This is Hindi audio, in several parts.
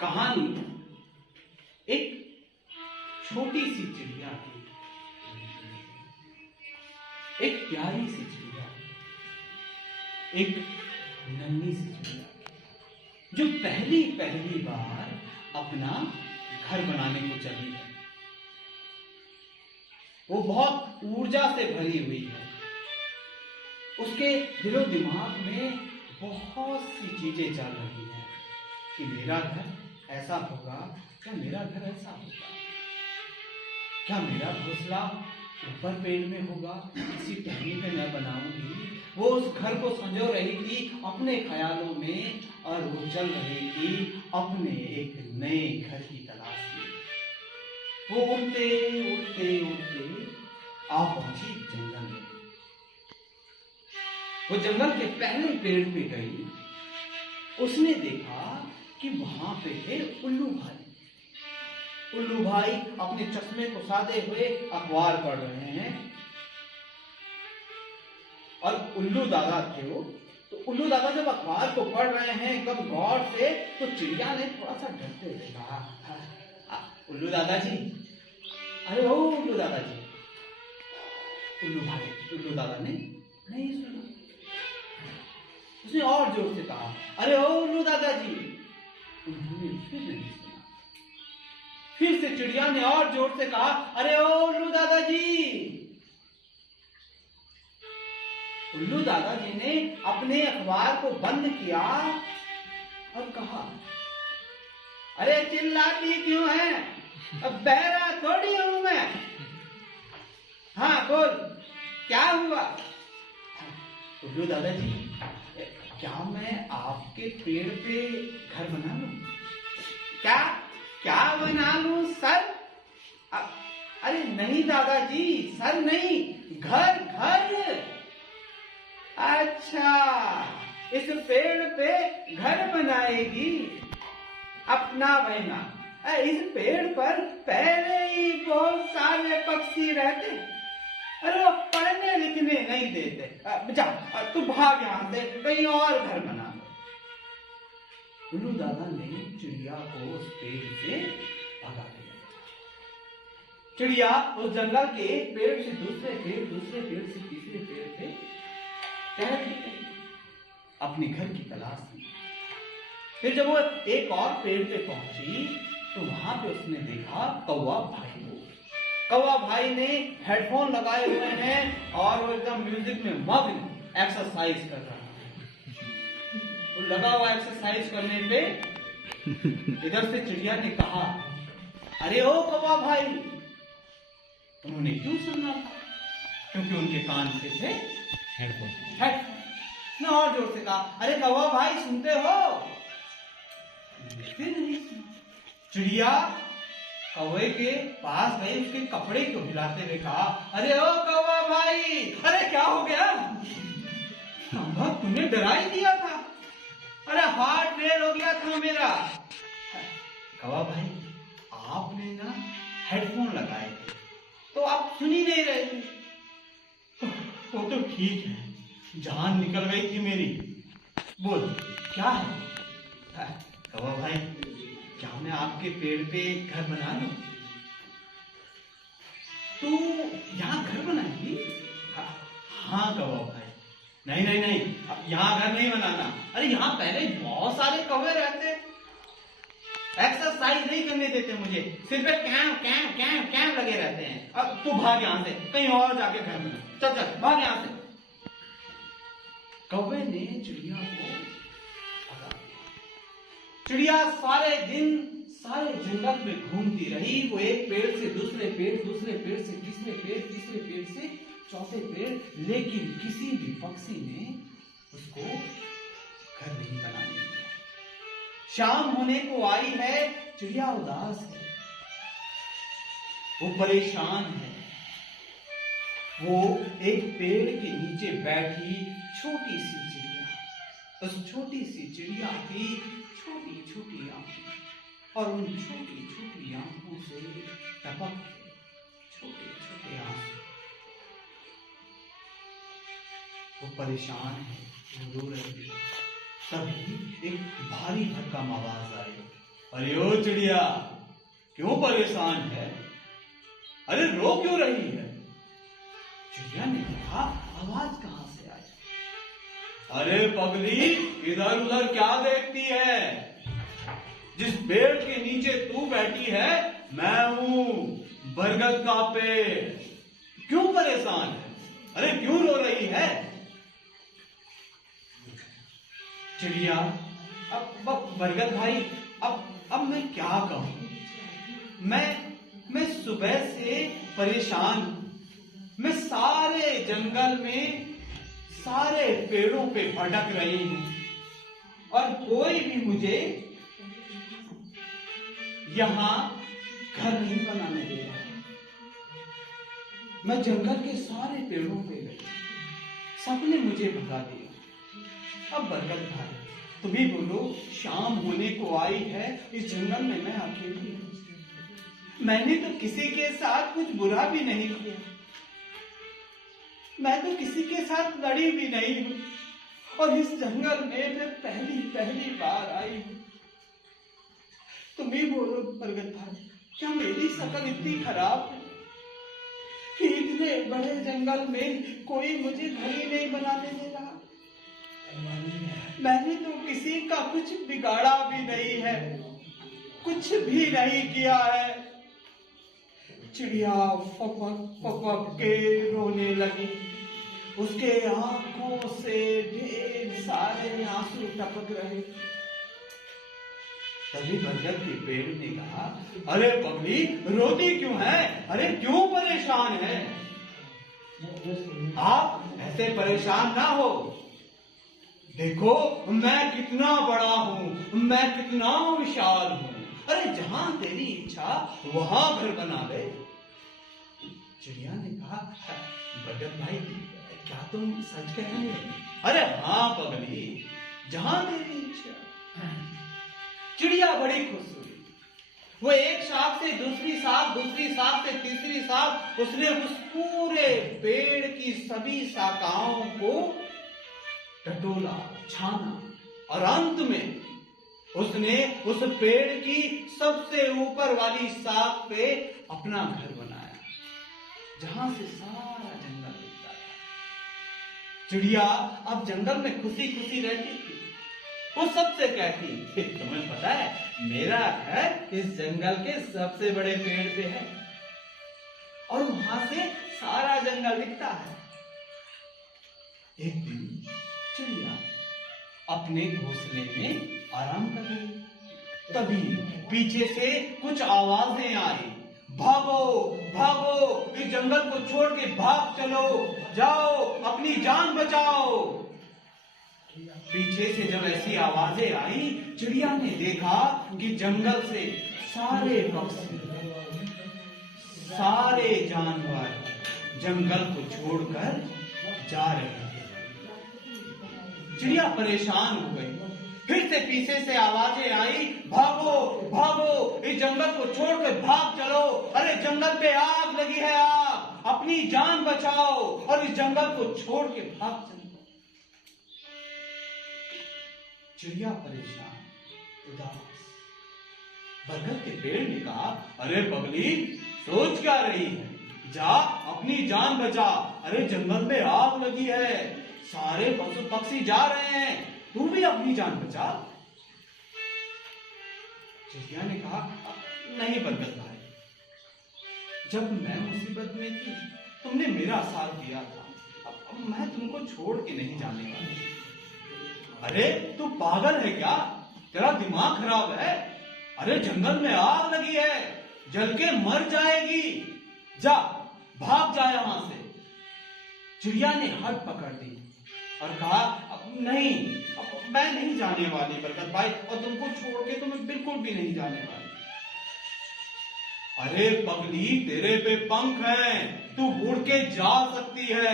कहानी एक छोटी सी चिड़िया की, एक प्यारी सी चिड़िया, एक नन्ही सी चिड़िया जो पहली पहली बार अपना घर बनाने को चली है। वो बहुत ऊर्जा से भरी हुई है। उसके दिलो दिमाग में बहुत सी चीजें चल रही हैं कि मेरा घर ऐसा होगा, क्या मेरा घर ऐसा होगा, क्या मेरा घोंसला ऊपर पेड़ में होगा, किसी टहनी पे मैं बनाऊंगी। वो उस घर को संजो रही थी अपने ख्यालों में और वो चल रही थी अपने एक नए घर की तलाश में। वो उड़ते उड़ते उड़ते आ पहुंची जंगल में। वो जंगल के पहले पेड़ पे गई। उसने देखा कि वहां पे थे उल्लू भाई। उल्लू भाई अपने चश्मे को साधे हुए अखबार पढ़ रहे हैं और उल्लू दादा थे वो। तो उल्लू दादा जब अखबार को पढ़ रहे हैं एकदम गौर से, तो चिड़िया ने थोड़ा सा डरते हुए कहा, उल्लू दादाजी, अरे ओ उल्लू दादाजी। उल्लू दादा ने नहीं सुना। उसने और जोर से कहा, अरे ओ उल्लू दादाजी। उन्होंने फिर नहीं सुना। फिर से चिड़िया ने और जोर से कहा, अरे ओ उल्लू दादाजी। उल्लू दादाजी ने अपने अखबार को बंद किया और कहा, अरे चिल्लाती क्यों है, अब बहरा थोड़ी हूं मैं। हाँ बोल, क्या हुआ। उल्लू दादाजी, क्या मैं आपके पेड़ पे घर बना लूं? क्या बना लूं सर? अरे नहीं दादाजी, सर नहीं, घर। अच्छा, इस पेड़ पे घर बनाएगी, अपना बहना। इस पेड़ पर पहले ही बहुत सारे पक्षी रहते, अरे वो पढ़ने लिखने नहीं देते। जा तू भाग यहां से, कहीं और घर बना लो। उल्लू दादा ने चिड़िया को उस पेड़ से भगा दिया। चिड़िया उस जंगल के एक पेड़ से दूसरे पेड़, दूसरे पेड़ से तीसरे पेड़ पे टहलती रही अपने घर की तलाश में। फिर जब वो एक और पेड़ पे पहुंची तो वहां पे उसने देखा कौवा भाई को। कौवा भाई ने हेडफोन लगाए हुए हैं और वो एकदम म्यूजिक में मग्न एक्सरसाइज कर रहा है। वो लगा हुआ एक्सरसाइज करने पे इधर से चिड़िया ने कहा, अरे ओ कौवा भाई। उन्होंने क्यों सुनना था, क्योंकि उनके कान पे थे हेडफोन। ने और जोर से कहा, अरे कौवा भाई सुनते हो? फिर नहीं सुना। चिड़िया कौवे के पास गई, उसके कपड़े को हिलाते हुए कहा, अरे ओ कौवा भाई, अरे क्या हो गया? तुमने डरा ही दिया था। अरे हार्ट फेल हो गया था मेरा। कौवा भाई, आपने ना हेडफोन लगाए थे तो आप सुन ही नहीं रहे थे। वो तो ठीक है, जान निकल गई थी मेरी। बोल क्या है? कौवा भाई, क्या मैं आपके पेड़ पे घर बना लूं? तू यहाँ घर बनाएगी? हाँ कौवा भाई। नहीं, अब यहाँ घर नहीं बनाना। अरे यहाँ पहले बहुत सारे कौवे रहते, एक्सरसाइज नहीं करने देते मुझे, सिर पे कैम लगे रहते हैं। अब तू भाग यहाँ से, कहीं और जाके घर बना। चल भाग यहाँ से। कौवे ने चिड़िया को भगा दिया। चिड़िया सारे दिन सारे जंगल में घूमती रही। वो एक पेड़ से दूसरे पेड़, दूसरे पेड़ से तीसरे पेड़, तीसरे पेड़ से चौथे पेड़, लेकिन किसी भी पक्षी ने उसको घर नहीं बनाने दिया। शाम होने को आई है, चिड़िया उदास है, वो परेशान है। वो एक पेड़ के नीचे बैठी छोटी सी चिड़िया, उस छोटी सी चिड़िया की छोटी छोटी आंखें, और उन छोटी छोटी आंखों से टपक के छोटे छोटे आंसू। वो परेशान है, वो रो रही है। तभी एक भारी भरकम आवाज आई, अरे ओ चिड़िया, क्यों परेशान है? अरे रो क्यों रही है? चिड़िया ने कहा, आवाज कहां से आई? अरे पगली, इधर उधर क्या देखती है? जिस पेड़ के नीचे तू बैठी है, मैं हूं बरगद का पेड़। क्यों परेशान है? अरे क्यों रो रही है? चिड़िया, अब बरगद भाई, अब मैं क्या कहूं? मैं सुबह से परेशान हूं। मैं सारे जंगल में सारे पेड़ों पे भटक रही हूं और कोई भी मुझे यहां घर नहीं बनाने दे रहा। मैं जंगल के सारे पेड़ों पे गई, सबने मुझे भगा दिया। अब बरगद भाई, तुम ही बोलो, शाम होने को आई है, इस जंगल में मैं अकेली हूं। मैंने तो किसी के साथ कुछ बुरा भी नहीं किया, मैं तो किसी के साथ लड़ी भी नहीं हूं, और इस जंगल में मैं पहली बार आई हूं। तुम ही बोलो बरगद भाई, क्या मेरी शक्ल इतनी खराब है कि इतने बड़े जंगल में कोई मुझे घर ही नहीं बनाने दे रहा? मैंने तो किसी का कुछ बिगाड़ा भी नहीं है, कुछ भी नहीं किया है। चिड़िया फपक के रोने लगी। उसके आंखों से ढेर सारे आंसू टपक रहे। तभी बरगद के पेड़ ने कहा, अरे पगली, रोती क्यों है? अरे क्यों परेशान है? आप ऐसे परेशान ना हो। देखो, मैं कितना बड़ा हूं, मैं कितना विशाल हूं। अरे जहां तेरी इच्छा वहां घर बना ले। चिड़िया ने कहा, बरगद भाई, क्या तुम सच कह रहे हो? अरे हाँ पगली, जहां तेरी इच्छा। चिड़िया बड़ी खुश हुई। वो एक शाख से दूसरी शाख, दूसरी शाख से तीसरी शाख, उसने उस पूरे पेड़ की सभी शाखाओं को टटोला, छाना, और अंत में उसने उस पेड़ की सबसे ऊपर वाली शाख पे अपना घर बनाया, जहां से सारा जंगल दिखता था। चिड़िया अब जंगल में खुशी खुशी रहती थी। वो सबसे कहती, तुम्हें पता है, मेरा घर इस जंगल के सबसे बड़े पेड़ पे है, और वहां से सारा जंगल दिखता है। एक दिन चिड़िया अपने घोंसले में आराम कर रही। तभी पीछे से कुछ आवाजें आई, भागो भागो, इस जंगल को छोड़ के भाग चलो, जाओ अपनी जान बचाओ। पीछे से जब ऐसी आवाजें आई, चिड़िया ने देखा कि जंगल से सारे पक्षी, सारे जानवर जंगल को छोड़कर जा रहे हैं। चिड़िया परेशान हो गई। फिर से पीछे से आवाजें आई, भागो भागो, इस जंगल को छोड़कर भाग चलो, अरे जंगल पे आग लगी है, आग, अपनी जान बचाओ और इस जंगल को छोड़ के भाग चलो। चिड़िया परेशान, उदास। बरगद के पेड़ ने कहा, अरे पगली, सोच क्या रही है? जा अपनी जान बचा, अरे जंगल में आग लगी है, सारे पशु पक्षी जा रहे हैं, तू भी अपनी जान बचा। चिड़िया ने कहा, नहीं बरगद भाई, जब मैं मुसीबत में थी तुमने मेरा साथ दिया था, अब मैं तुमको छोड़ के नहीं जाने वाली। अरे तू पागल है क्या? तेरा दिमाग खराब है? अरे जंगल में आग लगी है, जल के मर जाएगी, जा भाग जा यहां से। चिड़िया ने हट पकड़ दी और कहा, नहीं, अब मैं नहीं जाने वाली बरगद भाई, और तुमको छोड़ के तो मैं बिल्कुल भी नहीं जाने वाली। अरे पगली, तेरे पे पंख हैं, तू उड़ के जा सकती है,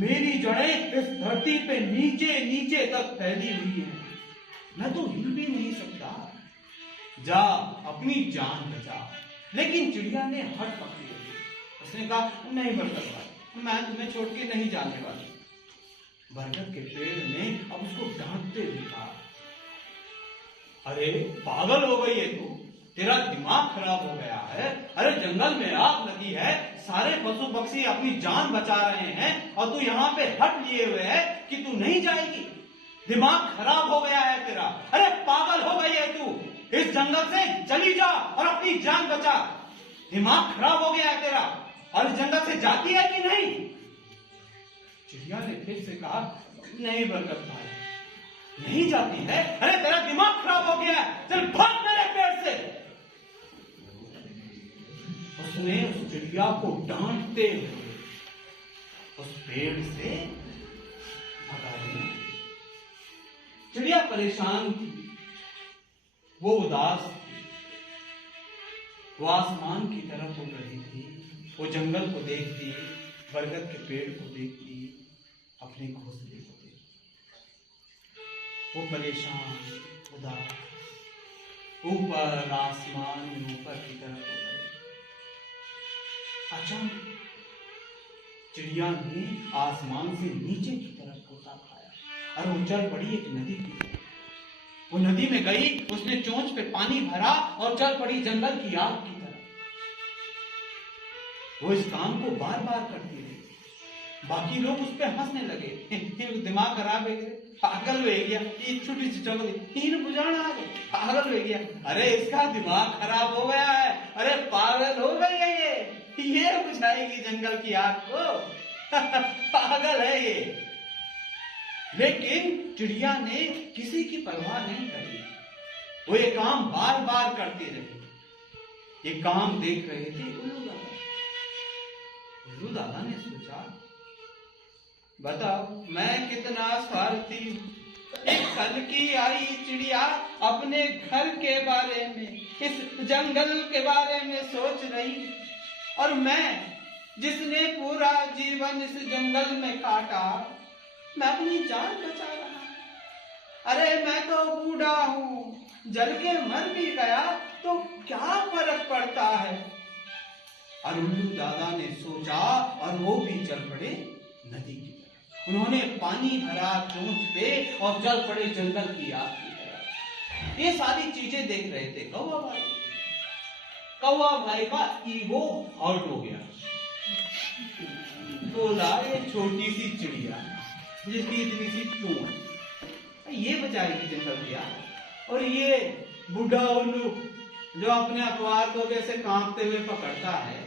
मेरी जड़ें इस धरती पे नीचे नीचे तक फैली हुई हैं, मैं तो हिल भी नहीं सकता, जा अपनी जान बचा। लेकिन चिड़िया ने हट पकड़ी। उसने कहा, नहीं बरगद भाई, मैं तुम्हें छोड़ के नहीं जाने वाली। बरगद के पेड़ ने अब उसको डांटते हुए कहा, अरे पागल हो गई है तू, तेरा दिमाग खराब हो गया है। अरे जंगल में आग लगी है, सारे पशु पक्षी अपनी जान बचा रहे हैं और तू यहाँ पे हट लिए हुए है कि तू नहीं जाएगी। दिमाग खराब हो गया है तेरा। अरे पागल हो गई है तू, इस जंगल से चली जा और अपनी जान बचा। दिमाग खराब हो गया है तेरा, और इस जंगल से जाती है कि नहीं? चिड़िया ने फिर से कहा, नहीं बरकत भाई, नहीं जाती है। अरे तेरा दिमाग खराब हो गया है, चल भाग मेरे पेड़ से। उसने उस चिड़िया को डांटते हुए उस पेड़ से भगा दिया। चिड़िया परेशान थी, वो उदास थी, वो आसमान की तरफ उड़ रही थी, वो जंगल को देखती, बरगद के पेड़ को देखती, अपने घोंसले को देखती। वो परेशान, उदास, ऊपर आसमान में ऊपर की तरफ उड़ रही। अचानक चिड़िया ने आसमान से नीचे की तरफ गोता खाया और वो चल पड़ी एक नदी की तरफ। वो नदी में गई, उसने चोंच पे पानी भरा और चल पड़ी जंगल की आग की तरफ। वो इस काम को बार बार करती रही। बाकी लोग उस पर हंसने लगे, दिमाग खराब है, पागल हो गया, ये छोटी सी चमड़ी तीन बुझाना आ गई, पागल हो गया। अरे इसका दिमाग खराब हो गया है, अरे पागल हो गई है ये बुझाएगी जंगल की आग को। पागल है ये। लेकिन चिड़िया ने किसी की परवाह नहीं करी, वो ये काम बार बार करती रही। ये काम देख रहे थे उल्लू दादा। उल्लू दादा ने सोचा, बताओ मैं कितना स्वार्थी हूं। एक कल की आई चिड़िया अपने घर के बारे में, इस जंगल के बारे में सोच रही, और मैं जिसने पूरा जीवन इस जंगल में काटा, मैं अपनी जान बचा रहा। अरे मैं तो बूढ़ा हूँ, जल के मर भी गया तो क्या फर्क पड़ता है। और उल्लू दादा ने सोचा और वो भी चल पड़े नदी की तरफ। उन्होंने पानी भरा चोंच पे और चल पड़े जंगल की आग की तरफ। ये सारी चीजें देख रहे थे कौवा भाई। कौवा भाई का ईगो आउट हो गया। बोला ये छोटी सी चिड़िया जिसकी इतनी सी चोंच, ये बचाएगी जंगल की आग, और ये बूढ़ा उल्लू जो अपने अखबार को जैसे कांपते हुए पकड़ता है,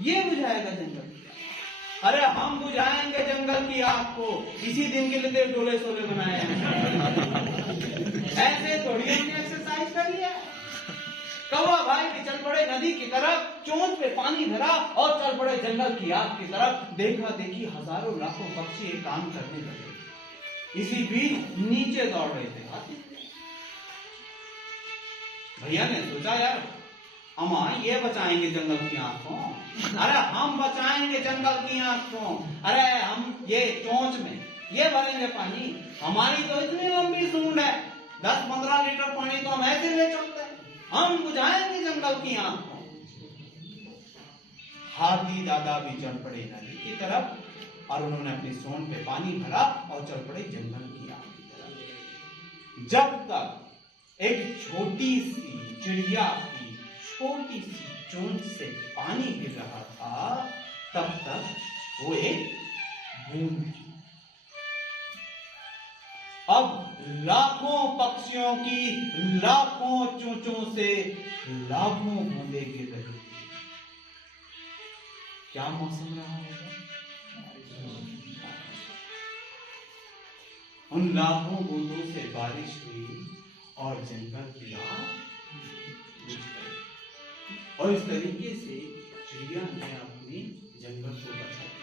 ये बुझाएगा जंगल की आग। अरे हम बुझाएंगे जंगल की आग को, इसी दिन के लिए डोले सोले बनाए हैं। ऐसे थोड़ी हमने एक्सरसाइज करी है। कौवा भाई भी चल पड़े नदी की तरफ, चोंच पे पानी भरा और चल पड़े जंगल की आग की तरफ। देखा देखी हजारों लाखों पक्षी ये काम करने लगे। इसी बीच नीचे दौड़ रहे थे हाथी। भैया ने सोचा, यार अम्मा ये बचाएंगे जंगल की आग को। अरे हम बचाएंगे जंगल की आग को। अरे हम ये चोंच में ये भरेंगे पानी, हमारी तो इतनी लंबी सूंड है, 10-15 लीटर पानी तो हम ऐसे ले चलते हैं, हम बुझाएंगे जंगल की आग को। हाथी दादा भी चल पड़े नदी की तरफ और उन्होंने अपनी सूंड पे पानी भरा और चल पड़े जंगल की आग की तरफ। जब तक एक छोटी सी चिड़िया की छोटी सी चोंच से पानी गिर रहा था, तब तक वो एक बूंद थी। अब लाखों पक्षियों की लाखों चोंचों से लाखों बूंदे गिर रही थी। क्या मौसम रहा होगा? उन लाखों बूंदों से बारिश हुई और जंगल की आग बुझ गई। और इस तरीके से चिड़िया ने अपनी जंगल को बचाया।